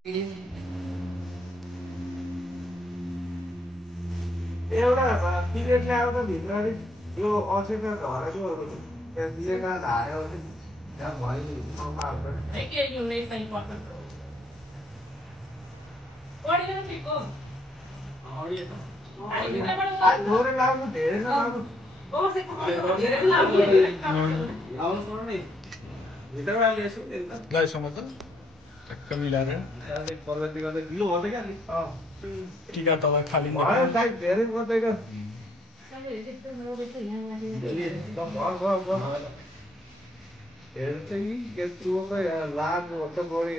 एउटा पिरियडले आउँदा भित्र यो अचेतन झरेको पिरियडमा धायो भने त्यहाँ भयो थोरै लाग्नु धेरै नलाग्नु गाईसँग त टक्क मिलाएर टिका तल खाली धेरै पर्दैन हेर्छ कि चुकै लाग्नुभन्दा बढी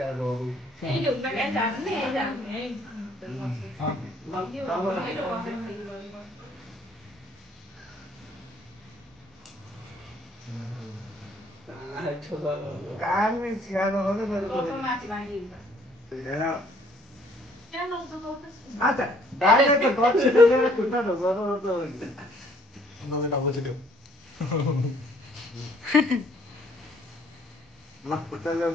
खाएको कामले सिकाएर अच्छा दाइले त दक्षिण खुट्टा ढोक्नु ल खुट्टा ल्याउ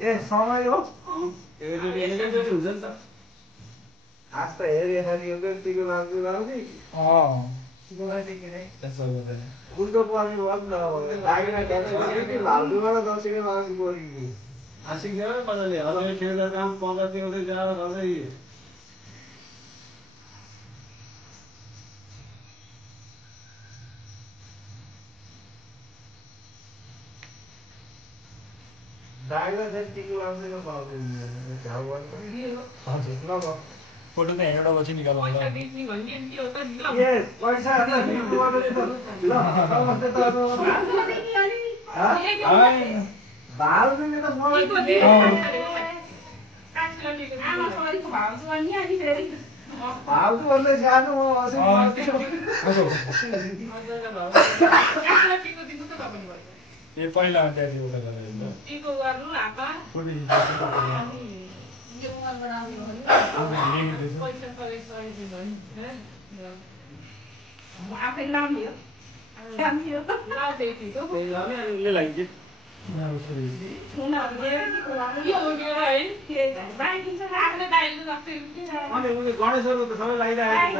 ए समय हो आज त हेरी टिको लाउँछु लाउँछु उल्टो पर्ने भयो नि त भाउजूबाट दसैँको लाउँछु पऱ्यो आसिक मजाले हजारले खेल्दा काम 15 दिउँदै जाँदा सधैँ फोटो त हेरेर पछि निकाल्नु भाउजूहरूले सानो ए पहिला ड्याडी गणेशहरू त सबै लगाइरहेको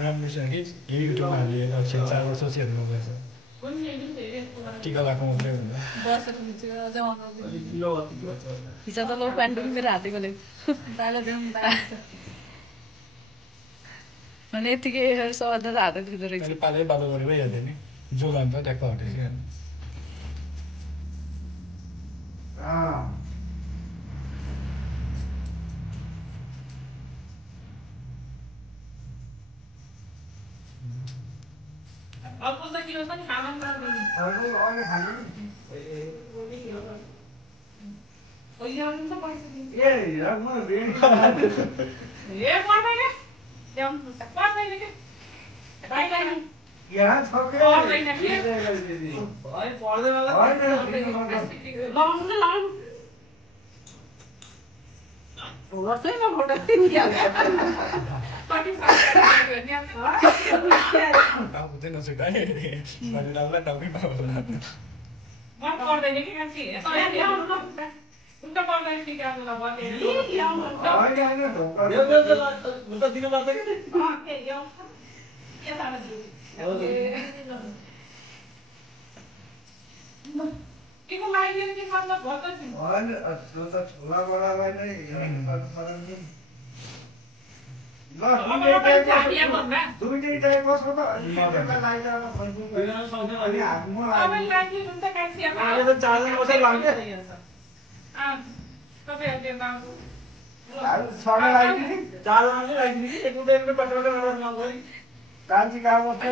राम्रो छ कि युट्युबमा हामीले 4 वर्ष हेर्नुपर्छ टिका लगाएको मात्रै हिजो त लो प्यान्ट मेरो हातै गले मैले यतिकै सधैँ हातै दुख्दो रहेछ पालै बालो गरेर हेर्दै नि जो लान्छ ट्याक्क हटेछ दुईटै टाइम बस्नु त अनि चारजना बसेर लाग्यो चारजना लगाइदिने कि एक टाइमको पेट्रोल कान्छी काम गर्छ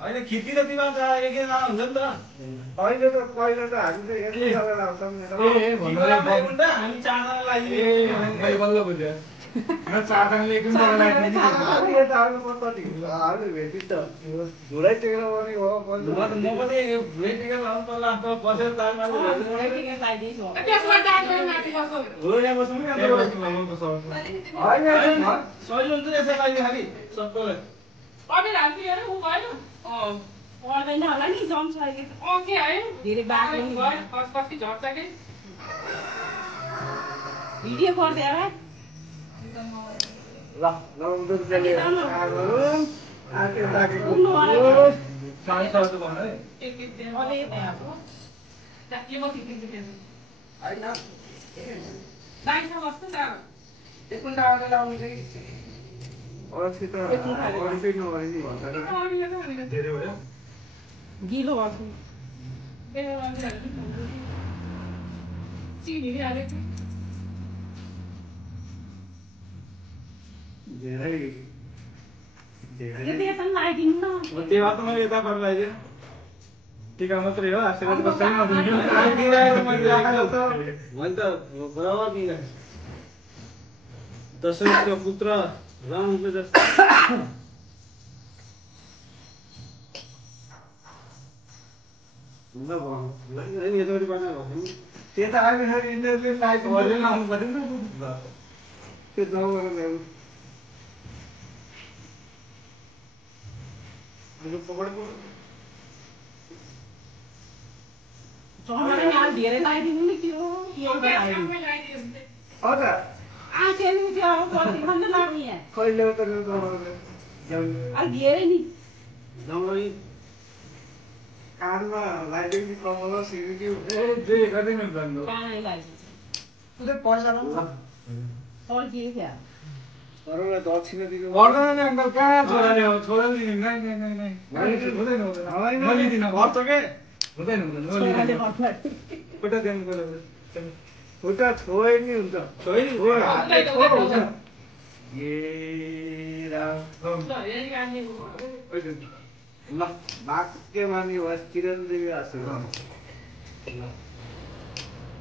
होइन खिड्की त दिमाग एकजना हुन्छ नि त अहिले त पहिला त हामी त एकजना लाउँछौँ हामी चारजना लाग्यो चारजनाले एक भेटी त धुलै टेकेर पनि हो म पनि धुलै टेकेर लाउनु पर्ला बसेर सजिलो हुन्छ यसो लाग्यो खालि सबैलाई पर्दैन होला नि जम्स धेरै बाक्लो भिडियो गर्दै होला ल गिलो त्यो त मैले यता गरेर लगाइदिएँ टिका मात्रै हो आशीर्वाद मैले त बराबर दिइरहेको दशरथको पुत्र रामको जस्तो त्यो त अहिले फेरि इन्टरभ्यू लाउनु पऱ्यो नि त्यो नगरेर ल्याउनु धेरै लगाइदिनु नि त्यो कहिले त धेरै नि कानमा लगाइदिनु कमल सिरिक्यो पैसा दक्षिणा दिनु गर्दैन नि अङ्कल कहाँ छोराले हो छोराले हुँदैन गर्छ के हुँदैन खुट्टा दिनु खुट्टा छोए नि हुन्छ ल भाग्य मानी होस् चिरञ्जीवी हाँसु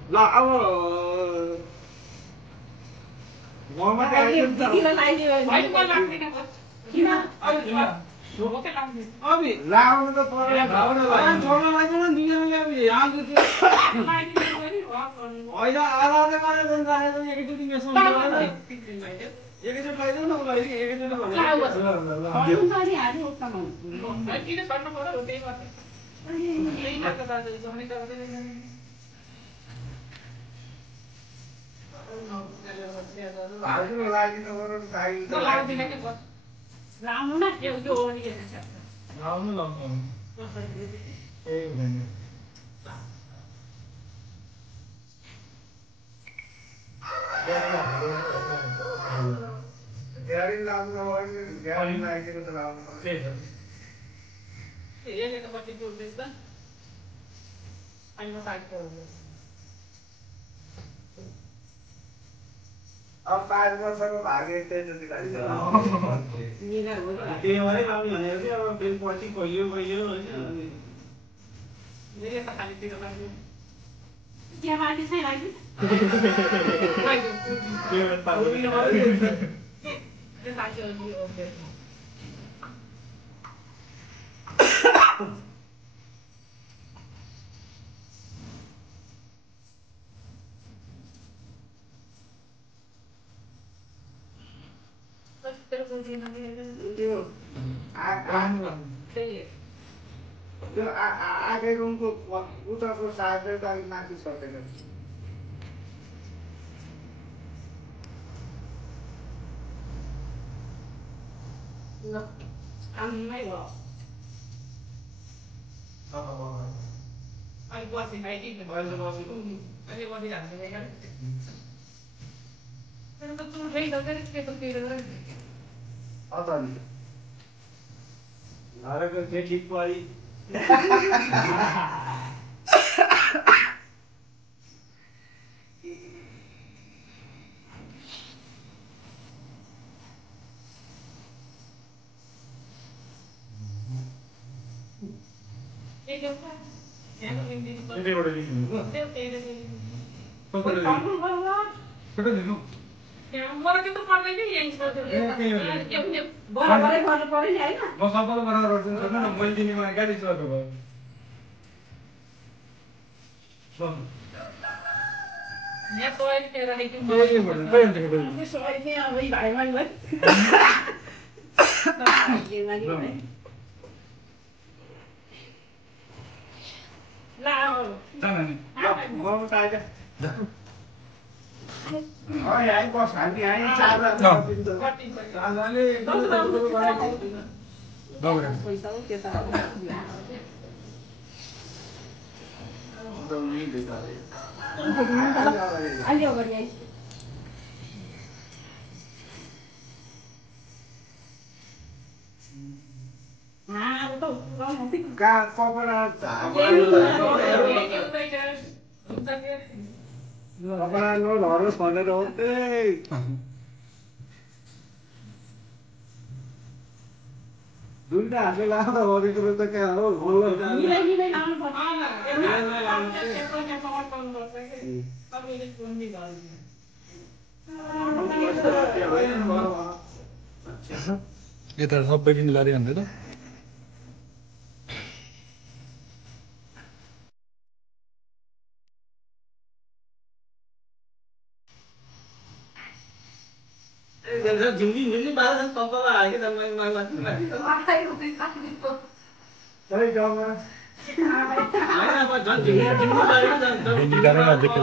ल अब लाउनु त पर्यो होइन आधा एकैचोटि एकैचोटि लगाइदेऊ न उसलाई एकैचोटि Dari lagu orang ini, dari lagi itu lagu. Iya kita pakai dulu dah. Ayo tak kau. अब पाँच भागे त्यही जति त्यही भएर लाउने भनेको चाहिँ अब फेरि पछि गइयो आगे रुमको उताको साइड त माथि सकेन ăn mấy bò anh qua thì hay đi mà anh đi qua thì ăn cái này cái tôi thấy đâu cái tôi kia rồi अतन भारतको केटी परी ये जो है ये तो हिंदी ये बड़े फोटो मलाई के त पर्दैन यही सोच्यो बराबरै गर्नु पर्यो नि हैन म सबैले बराबर गर्छु न मैले दिने मलाई गाडी चलाएको भयो यहाँ सोयल तेरा लेकिन के सोयल में अब ई भाइ भाइ भाइ ये मागी ला जान नि म ताजा यही बस हामी यही चारजना चारजनाले दौरा पैसा हो त्यो त अलि अगाडि आइस कहाँ कपडा कपडा नधरोस् भनेर हो त्यही दुईटा हातले लाउँदा अरू कुरो त कहाँ हो यता सबै किन लारी भन्दै त झिङ्गी झिङ्गी बाह्र कपडा हाल्के त सही गाउँमा होइन अब झन् झिङ्गी झिङ्गी बारेको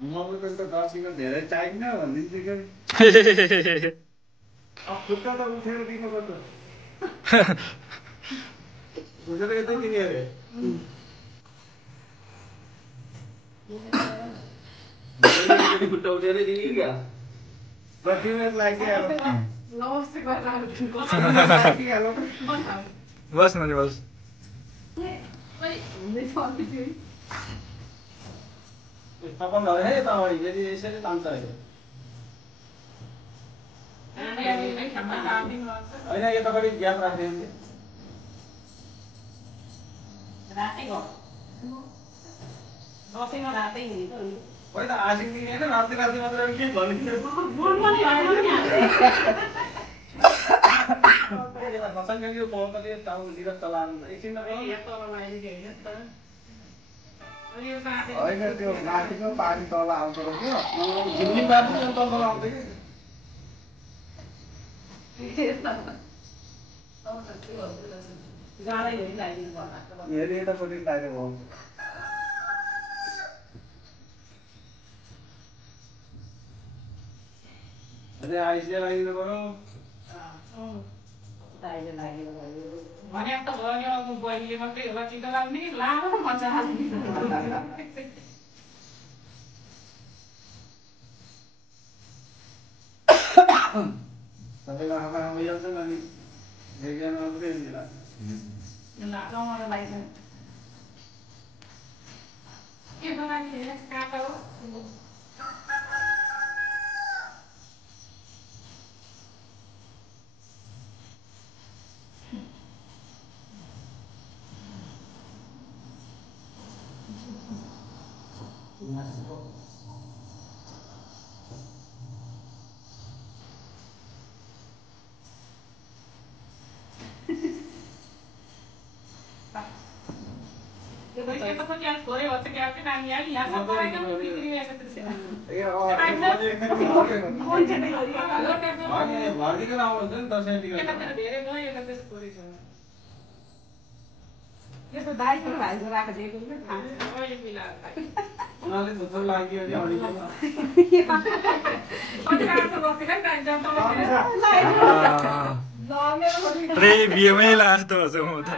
मको त दर्शीको धेरै चाहिन्न भनिदिन्छु कि खुट्टा त उठेर दिनुपर्छ खुट्टा त यतै दिने अरे खुट्टा उठेरै दिने क्या बस न बस तपाईँ है तपाईँ फेरि यसरी तान्छ होइन यतापट्टि ग्याप राखिदिनु पहिला आशिक दिने होइन राति राति मात्र के भन्नु नसङ्गीको पाउँदले टाउतिर चलाउनु एकछिन होइन त्यो माथिको पानी तल आउँदो रहेछ झिम्ली माथि तल आउँथ्यो कि हेरि यतापट्टि लाग्यो भयो अझै आइसिया लागिनु पर्यो भने त भयो बहिनीले मात्रै होला टिका लाग्ने लामो मजा सबैको आमा आइहाल्छ नि अनि एकजना मात्रै गाउँमा लाग्छ के बनाउने काटा हो जस्तो क्यास खोरे भन्छ क्यास चाहिँ नानी आयो यहाँ सबैको बिग्रिरहेको दृश्य धेरै नयाँ त्यस्तो खोरे छ यसो दाइ पनि भाइको राखेको दिएको पनि थाहा अहिले मिलाएर उनीहरूले थुप्रो लाग्यो भने रे बिहेमै लास्ट हो म त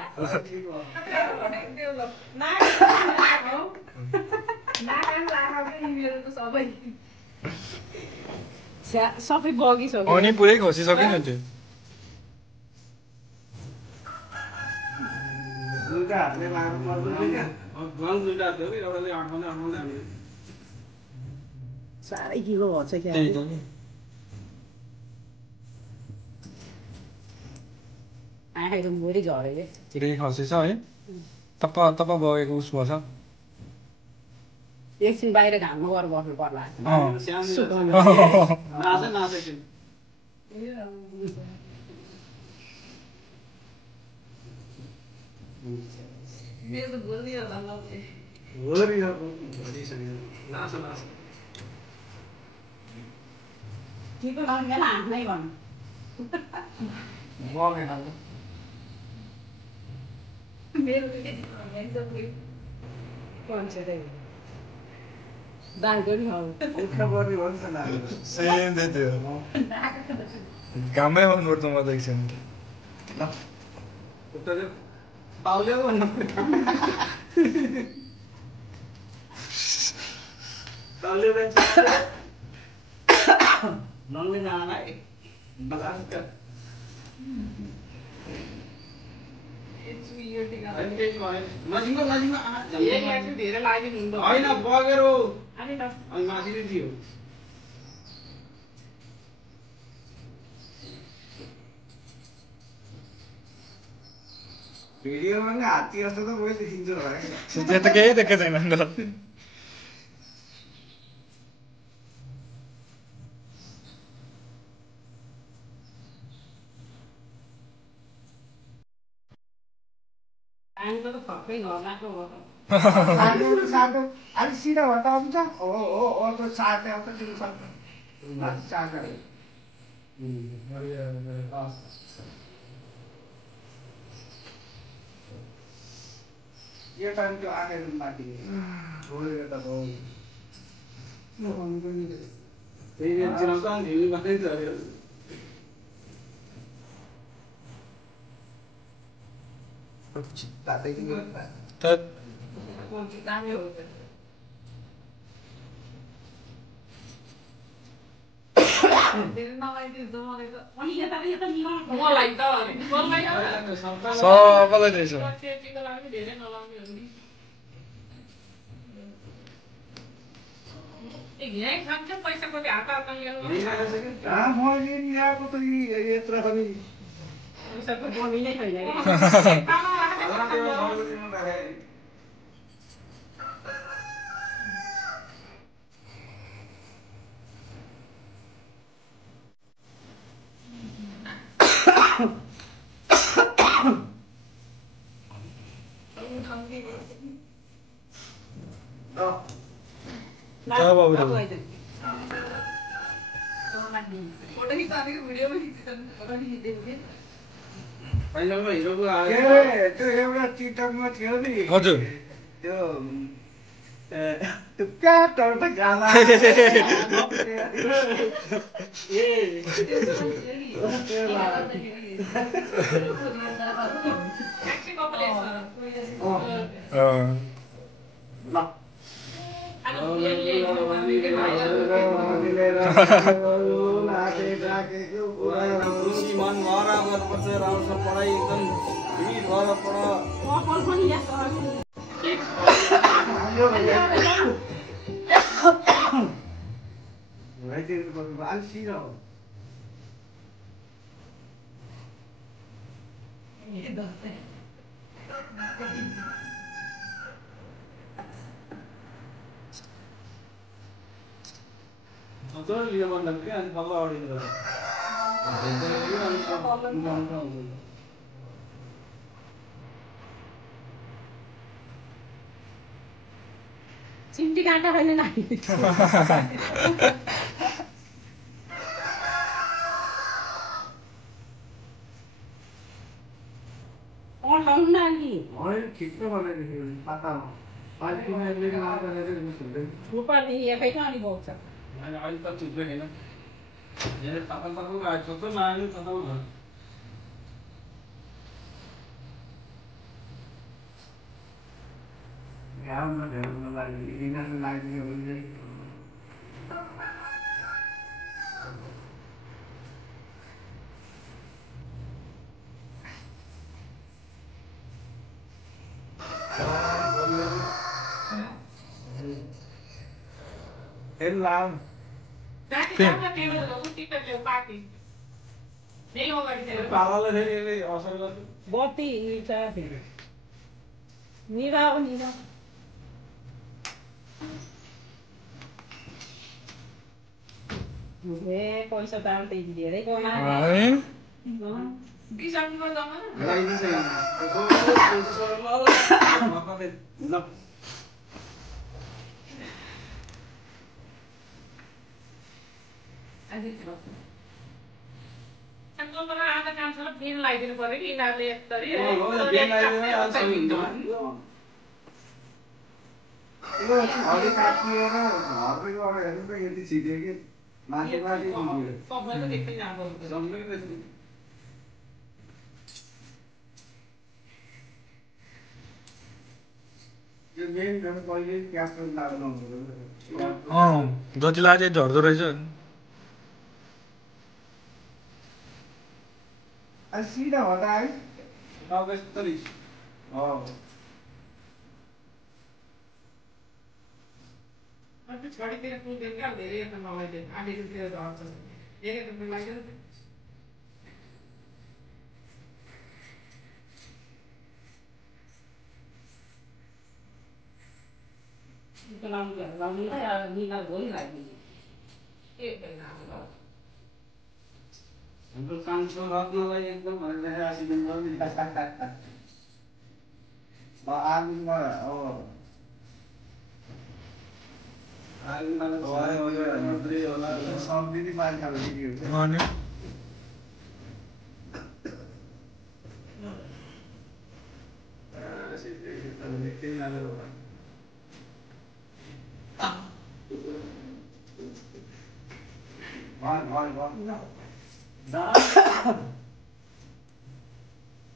सबै बगिसक्यो अनि पुरै खसिसक्यो नि त्यो साह्रै किलो भन्छ क्या आँखा त मोरी झऱ्यो कि पुरै खसेछ है तप तप बगेको उस पर्छ एकछिन बाहिर घाममा गएर बस्नु पर्ला मेरो त टिको लाग्दैन हाँक्नै भन्नु मेरो दाल पनि सेम त्यो घाममै आउनु पर्छ म त एकछिन धेरै लाग्यो होइन बगेर माथिले थियो भिडियोमा पनि हात्ती जस्तो त मैले देखिन्छु होला त्यो त केही देखेको छैन नि त अलिक सिधा भन्दा आउँछ हो त्यो सार्दै आउँछ त्यो सार्दै यो टाइम त्यो आएर माथि त सबैलाई त्यसो पैसा कति हात हातमा ल्याउनु मैले ल्याएको त यत्रो पनि पैसाको कमी नै छैन त्यो एउटा टिकटकमा थियो नि हजुर त्यो प्याटहरू त गाला मन भएर गर्नुपर्छ राम्रोसँग पढाइ एकदम भिड भएर पढ लियो भन्दा क्या अनि फल्लो अडिन्छ चिम्टी काँटा पनि नाही और लाउन नि और खिच्नु भनेको पत्ता पार्टी में लेकिन आ रहा है सुनते ऊपर नहीं ये कहीं नहीं बहुत सा मैंने आज तक चुप रहे ना ये तक आज तो ना आने तो ना यार मैं लाइक इन्हें लाइक नहीं हो रही Làm पागल है असर गर्नु बत्ती छ निभाऊ निभाऊ ए पैसा त आउँदै धेरै कमाए बिसाउनु गर्दैन लगाइदिन्छ ल आधा काम छ बिल लगाइदिनु पर्यो कि यिनीहरूले यसरी अलिक काटिएर घरमै गएर हेर्नु त यति छिट्यो कि माथि माथि सबैको देख्दै जानु यो मेन काम कहिले क्यास लाग्नु जति लाजे झर्दो रहेछ सीधा होता है अगस्त 30 छोडीतिर पुग्दैन क्या धेरै त मलाई आधीतिर झर्छ एक रुपियाँ लाग्यो हाम्रो कान्छो रत्नलाई एकदम भनेर आशीर्वाद गर्नु आर्मीमा सम्झिने मान्छे अनि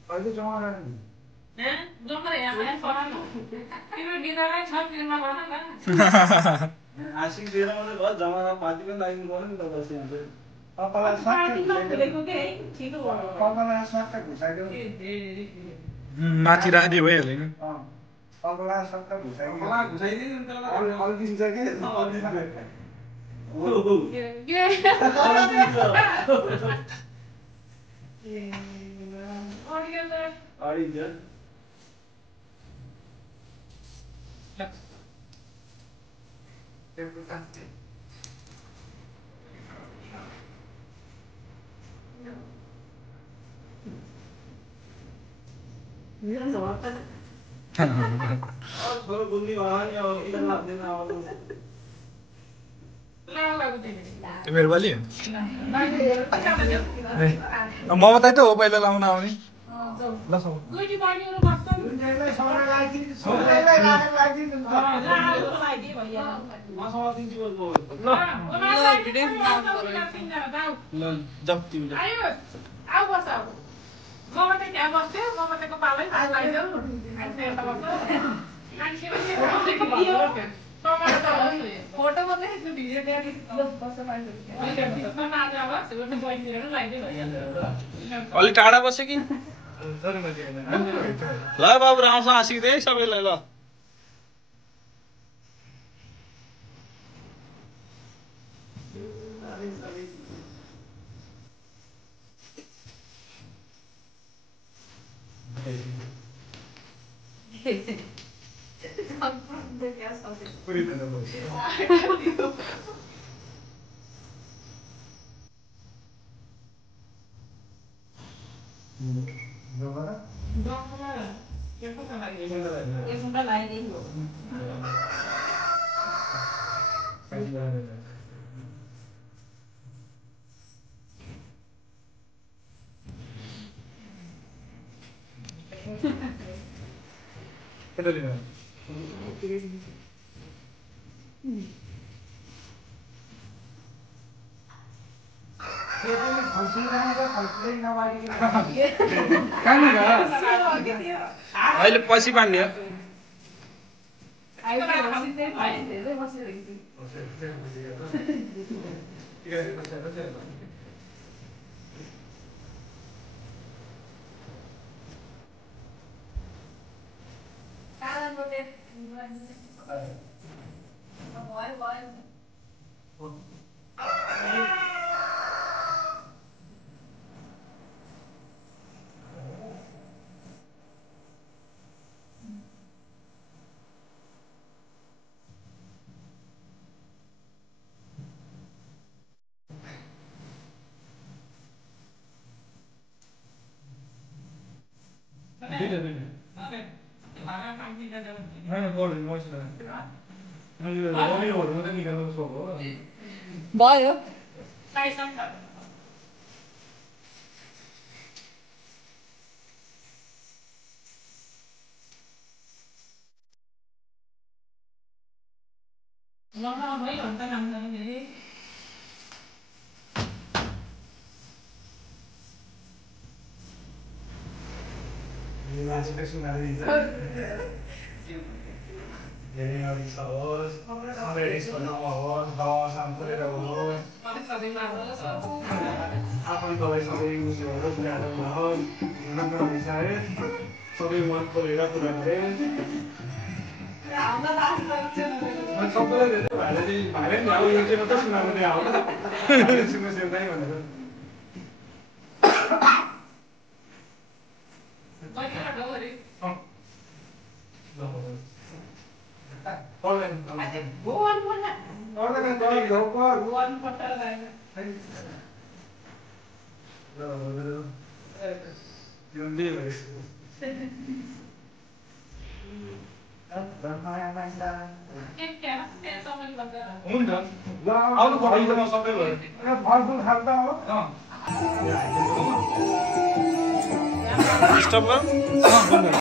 अहिले जमा आशिक दिएर मात्रै भयो जमाना पार्टी पनि लाग्नु पर्यो नि त बसी हुन्छ तपाईँलाई सट्टै घुसाइदियो माथि राखिदियो भइहाल्यो नि तपाईँलाई सट्टै घुसाइदियो घुसाइदिनु नि अल्किन्छ अडिन्छ छोरो बुझ्ने भयो नि अब किन लाग्दैन अब मेरो बाली ममता त हो पहिला लाउन आउने ल सब जति फोटो अलि टाढा बस्यो कि ल बाबु आउँछ हाँसिँदै सबैलाई ल अहिले पछि बान्ने हो भयो आउनु पर्दैन सबै भयो फलफुल खाल्दा हो स्टपमा